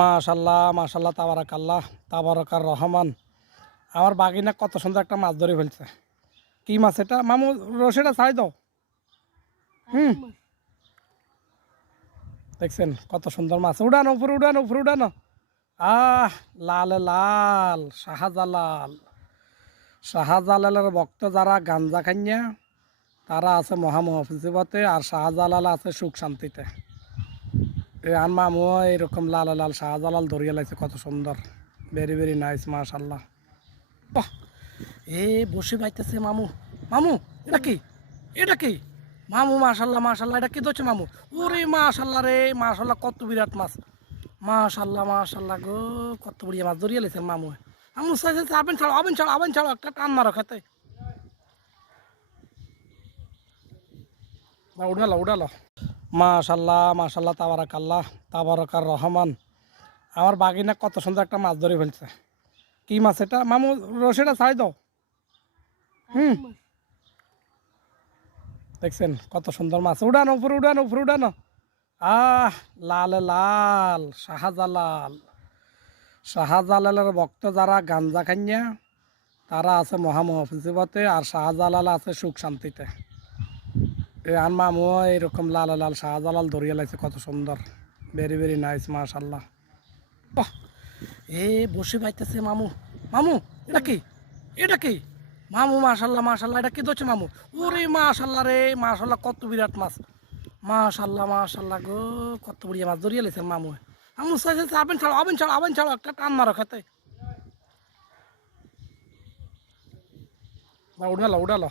মাশাল্লাহ মাশাল্লাহ তাবারাকাল্লাহ তাবারাকার রহমান। আমার বাগিনা কত সুন্দর একটা মাছ ধরে ফেলছে। কি মাছ এটা মামু? রশিটা ছাড়ি দাও। হুম, দেখছেন কত সুন্দর মাছ। উড়ানো উপরে উড়ানো উপরে উড়ানো। লাল লাল শাহজালাল। শাহজালালের ভক্ত যারা গাঞ্জা খাইয়া তারা আছে মহামহফিজতে, আর শাহজালাল আছে সুখ শান্তিতে। আর মামু এরকম লাল লাল শাহজালাল ধরিয়া লাগছে, কত সুন্দর। ভেরি ভেরি নাইস মাশাল্লাহ। বাহ, এ বসে পাইতেছে মামু। মামু এটা কি? এটা কি মামু? মাশাল্লাহ মাশাল্লাহ, এটা কি ধরছে মামু? ওরে মাশাল্লাহ রে মাশাল্লাহ, কত বিরাট মাছ। মাশাল্লাহ মাশাল্লাহ গো, কত বড়িয়া মাছ ধরিয়া লেছেন মামু। মামু চাইছে আবেন ছাড়ো আবেন ছাড়ো আবেন ছাড়ো, একটা টান মারো খেতে। উঠালো উঠালো। মাশাল্লাহ মাশাল্লাহ তাবারাকাল্লাহ তাবারাকার রহমান। আমার বাগিনা কত সুন্দর একটা মাছ ধরে ফেলছে। কি মাছ এটা মামু? রশিটা ছাড়ি দাও। হুম, দেখছেন কত সুন্দর মাছ। উড়ানো উপরে উড়ানো উপরে উড়ানো। লাল লাল শাহজালাল। শাহজালালের ভক্ত যারা গাঞ্জা খাইয়া তারা আছে মহামহফিজতে, আর শাহজালাল আছে সুখ শান্তিতে। আর মামু এরকম লাল লাল শাহজালাল ধরিয়া লাগছে, কত সুন্দর। ভেরি ভেরি নাইস মাশাল্লাহ। বাহ, এ বসে পাইতেছে মামু। মামু এটা কি? এটা কি মামু? মাশাল্লাহ মাশাল্লাহ, এটা কি ধরছে মামু? ওরে মাশাল্লাহ রে মাশাল্লাহ, কত বিরাট মাছ। মাশাল্লাহ মাশাল্লাহ গো, কত বড়িয়া মাছ ধরিয়া লেছেন মামু। মামু চাইছে আবেন ছাড়ো আবেন ছাড়ো আবেন ছাড়ো, একটা টান মারো খেতে। উঠালো উঠালো।